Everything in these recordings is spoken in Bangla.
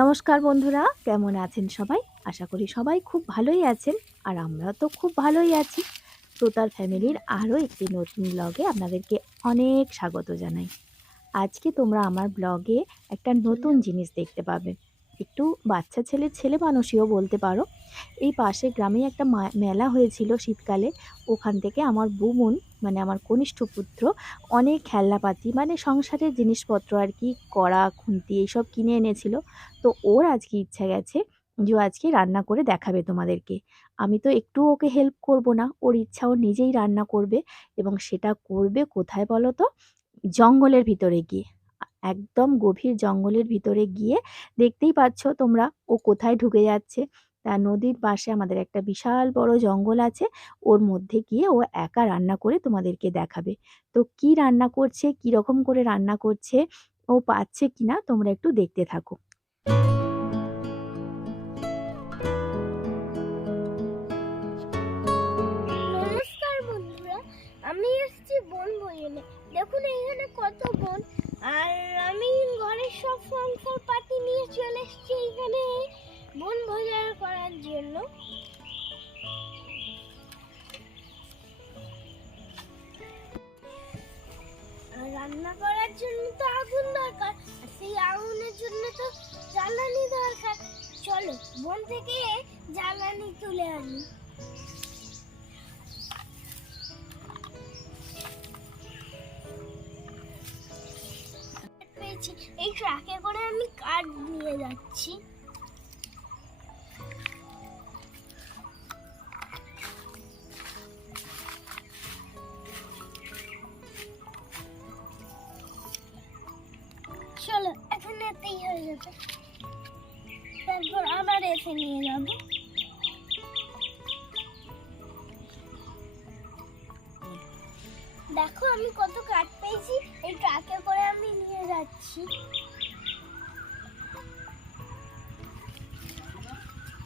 নমস্কার বন্ধুরা, কেমন আছেন সবাই? আশা করি সবাই খুব ভালোই আছেন। আর আমরা তো খুব ভালোই আছি। তোতার ফ্যামিলির আরও একটি নতুন ব্লগে আপনাদেরকে অনেক স্বাগত জানাই। আজকে তোমরা আমার ব্লগে একটা নতুন জিনিস দেখতে পাবে। একটু বাচ্চা ছেলে মানুষইও বলতে পারো। এই পাশের গ্রামেই একটা মেলা হয়েছিল শীতকালে। ওখান থেকে আমার বুমুন, মানে আমার কনিষ্ঠ পুত্র, অনেক খেলনাপাতি মানে সংসারের জিনিসপত্র আর কি, কড়া খুন্তি এইসব কিনে এনেছিল। তো ওর আজকে ইচ্ছা গেছে যে ও আজকে রান্না করে দেখাবে তোমাদেরকে। আমি তো একটু ওকে হেল্প করব না, ওর ইচ্ছা ও নিজেই রান্না করবে। এবং সেটা করবে কোথায় বলো তো? জঙ্গলের ভিতরে গিয়ে, একদম গভীর জঙ্গলের ভিতরে গিয়ে। দেখতেই পাচ্ছ তোমরা ও কোথায় ঢুকে যাচ্ছে। তা নদীর পাশে আমাদের একটা বিশাল বড় জঙ্গল আছে, ওর মধ্যে গিয়ে ও একা রান্না করে তোমাদেরকে দেখাবে। তো কি রান্না করছে, কি রকম করে রান্না করছে, ও পাচ্ছে কিনা তোমরা একটু দেখতে থাকো। নমস্কার বন্ধুরা, আমি এসেছি বনভোজনে। দেখুন এখানে কত বন, আর আমি ঘরের সব সংসার পাতি নিয়ে চলে এসেছি এখানে বনভোজন করার জন্য। আর রান্না করার জন্য তো আগুন দরকার, আর সেই আগুনের জন্য তো জ্বালানি দরকার। চলো বন থেকে জ্বালানি তুলে আনি। এই ট্রাকে করে আমি কাঠ নিয়ে যাচ্ছি। চলো এখন এতেই হয়ে যাবে, তারপর আবার এসে নিয়ে যাবো। দেখো আমি কত কাঠ পেয়েছি, এই ট্রাকে করে আমি নিয়ে যাচ্ছি।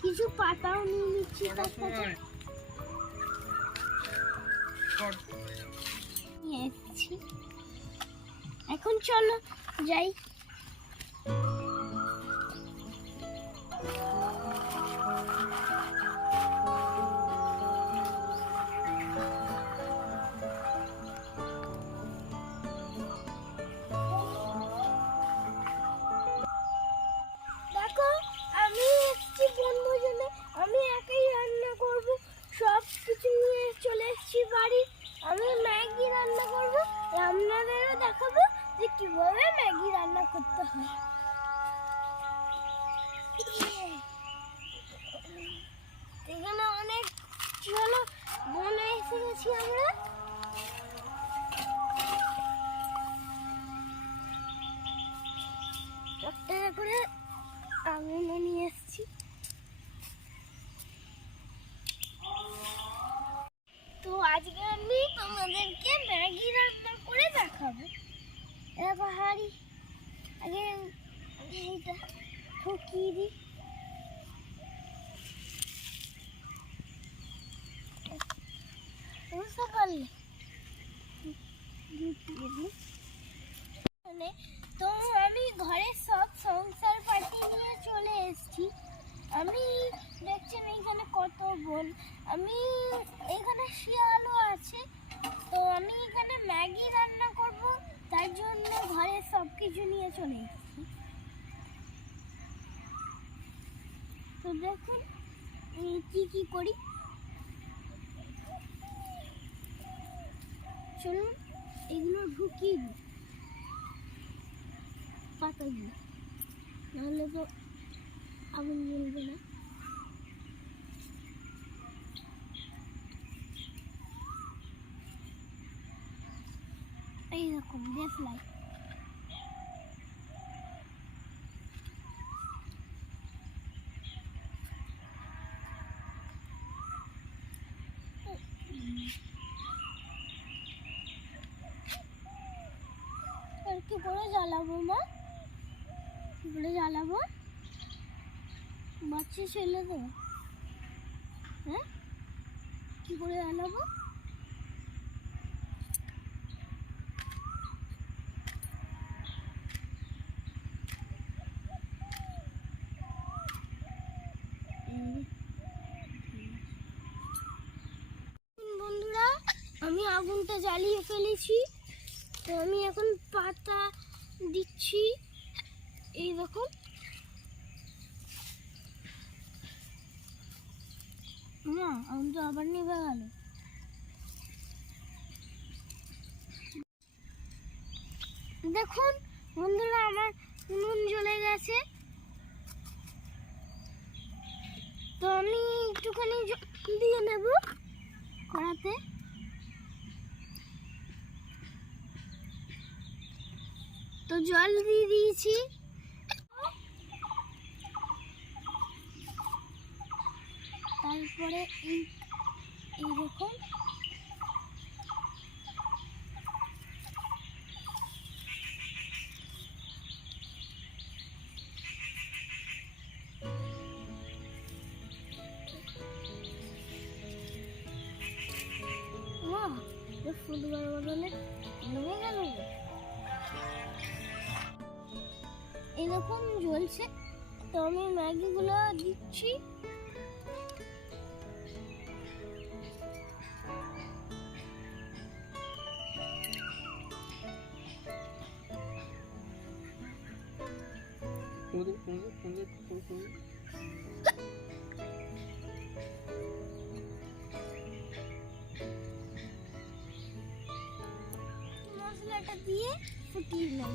কিছু পাতাও নিয়ে নিচ্ছি তার সাথে। নিয়ে এসেছি। এখন চলো যাই। দেখো আমি এসেছি বনভোজনে, আমি একাই রান্না করব। সব কিছু নিয়ে চলে এসেছি বাড়ি। আমি ম্যাগি রান্না করব, আপনাদেরও দেখাবো যে কিভাবে ম্যাগি রান্না করতে হয়। এখানে অনেক, চলো বনে এসে গেছি আমরা। একটা করে আগুনও নিয়ে এসেছি। তো আজকে আমি তোমাদেরকে ম্যাগি রান্না করে দেখাবো। এরকম হাঁড়ি আগে এইটা ঠকিয়ে দিই। বুঝতে পারলে? তো আমি ঘরের সব সংসার পাতি নিয়ে চলে এসেছি। আমি দেখছেন এইখানে কত বন, আমি এখানে শিয়ালও আছে। তো আমি এখানে ম্যাগি রান্না করব, তার জন্য ঘরের সব কিছু নিয়ে চলে এসেছি। তো দেখুন কি করি। চলুন এগুলো ঢুকিয়ে দিই পাতাগুলো, নাহলে তো আগুন জ্বলবে না। এইরকম গ্যাস লাইট। কি করে জ্বালাবো মা? কি করে জ্বালাবো? বাচ্চা ছেলে তো, হ্যাঁ কি করে জ্বালাবো? আগুনটা জ্বালিয়ে ফেলেছি। তো আমি এখন পাতা দিচ্ছি, এই দেখুন। না, আগুন তো আবার নিভে গেল। দেখুন বন্ধুরা, আমার উনুন জ্বলে গেছে। তো আমি একটুখানি দিয়ে নেব কড়াতে। তো জল দিয়ে দিয়েছি। তারপরে এই দেখুন, ফুটবল বদলে নেমে গেল। এরকম জ্বলছে। তো আমি ম্যাগিগুলো দিচ্ছি। মশলাটা দিয়ে ফুটিয়ে নেব।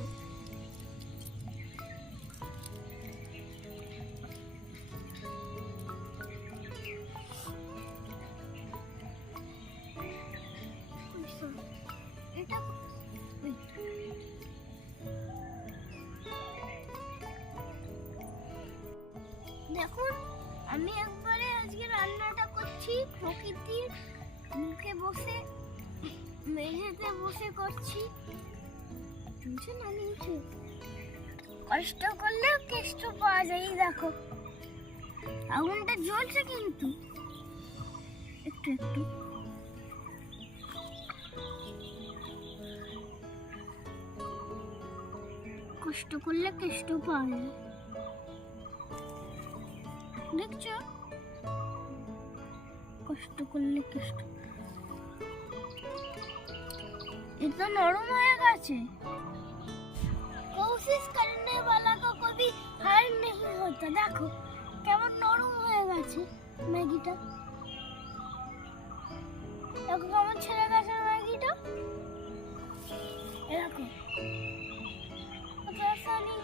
এটা দেখুন, আমি একবারে আজকে রান্নাটা করছি প্রকৃতির মুখে বসে, মেঝেতে বসে করছি। কষ্ট করলে কেষ্ট পাওয়া যায়। এই দেখো আগুনটা জ্বলছে, কিন্তু একটু একটু। কষ্ট করলে কেষ্ট পাওয়া যায়, দেখছো? কষ্ট করলে কেষ্ট। এটা নরম হয়ে গেছে। कोशिश करने वाला को कभी हार नहीं होता। देखो কেমন নরম হয়ে গেছে ম্যাগিটা। দেখো কেমন ছেড়ে গেছে ম্যাগিটা। এরকম আসানি।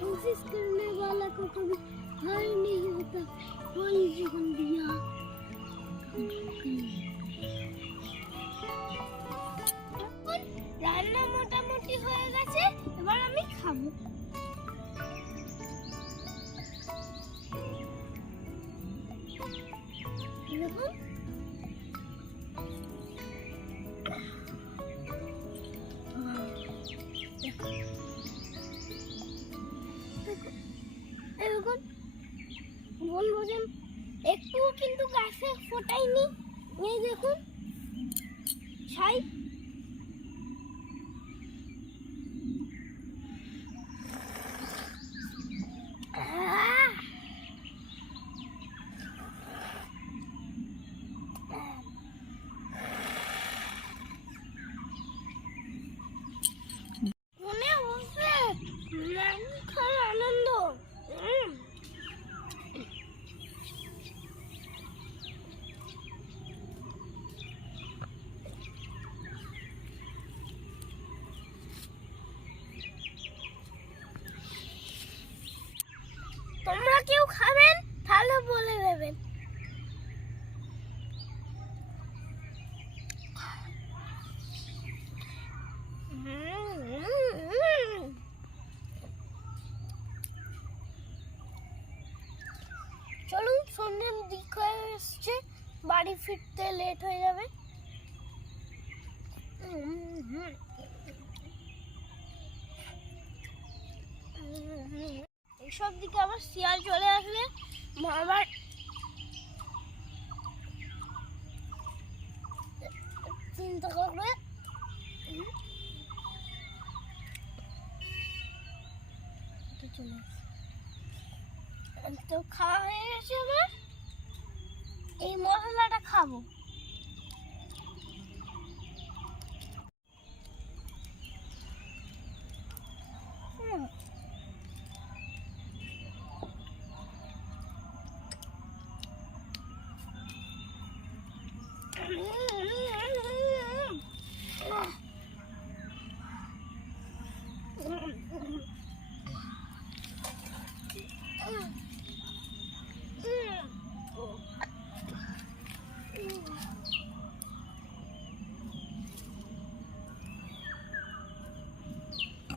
कोशिश करने वाला को कभी हार नहीं होता। फल जीवन दिया। রান্না মোটামুটি হয়ে গেছে, এবার আমি খাবো। দেখুন দেখুন, বলবো যে একটু কিন্তু গাছে ফোটাইনি। এই দেখুন ছাই। মনে বসে খাওয়ার আনন্দ। তোমরা কেউ খাবেন তাহলে বলে দেবেন। চলুন, সন্ধ্যের দিক হয়ে এসছে, বাড়ি ফিরতে লেট হয়ে যাবে। এইসব দিকে আবার শিয়াল চলে আসলে আবার চিন্তা করবে। চলে এসেছি। তো খাওয়া হয়ে গেছে আমার, এই মশলাটা খাবো।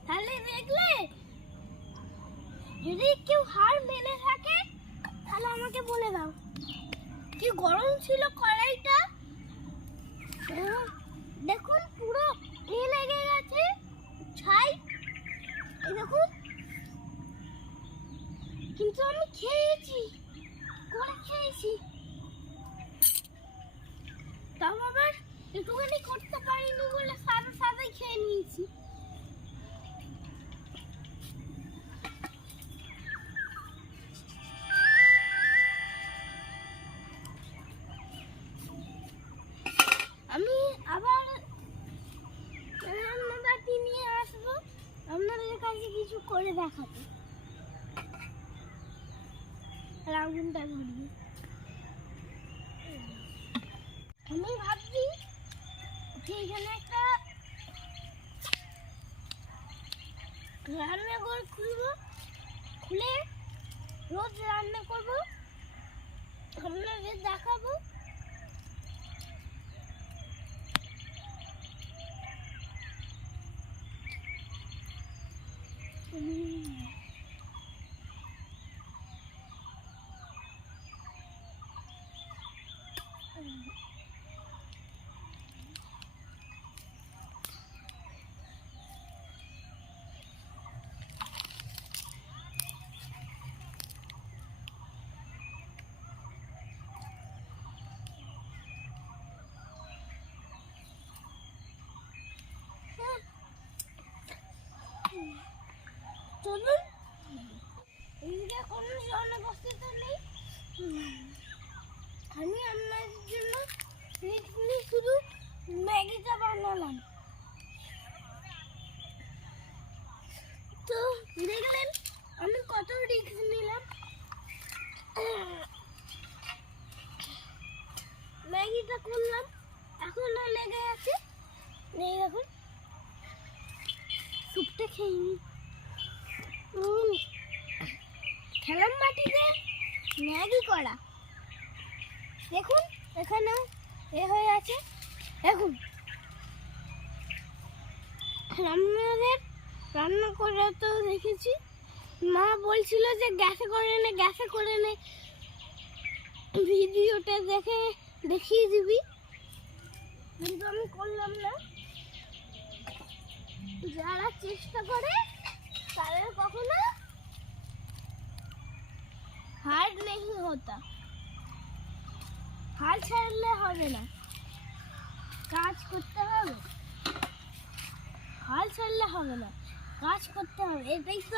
তাহলে দেখলে, যদি কেউ হার মেনে থাকে তাহলে আমাকে বলে দাও। কি গরম ছিল কড়াইটা, দেখুন পুরো লেগে গেছে ছাই, এই দেখুন। কিন্তু আমি খেয়েছি, করে খেয়েছি, তাও আবার একটুখানি করতে পারিনি বলে সাদা সাদাই খেয়ে নিয়েছি। আমি আবার রান্নাবাটি নিয়ে আসবো, আপনাদের কাছে কিছু করে দেখাবো। আগুনটা ধরিয়ে আমি ভাবছি যে এখানে একটা রান্নাঘর খুলবো, খুলে রোজ রান্না করবো, আপনাদের দেখাবো। চলুন, এদিকে কোনো জনবসতি নেই, আমি আপনাদের জন্য শুধু ম্যাগিটা বানালাম। তো দেখলেন আমি কত রিস্ক নিলাম। ম্যাগিটা করলাম, এখনো লেগে আছে, এই দেখুন স্যুপটা খেয়ে নি। খেলাম মাটিতে ম্যাগি করা, দেখুন এখানেও এ হয়ে আছে। দেখুন আপনাদের রান্না করে তো দেখেছি, মা বলছিল যে গ্যাসে করে নে, ভিডিওটা দেখে দেখিয়ে দিবি, কিন্তু আমি করলাম না। যারা চেষ্টা করে তাদের কখনো হার নেই হতা, হাল ছাড়লে হবে না, কাজ করতে হবে, হাল ছাড়লে হবে না, কাজ করতে হবে, এটাই তো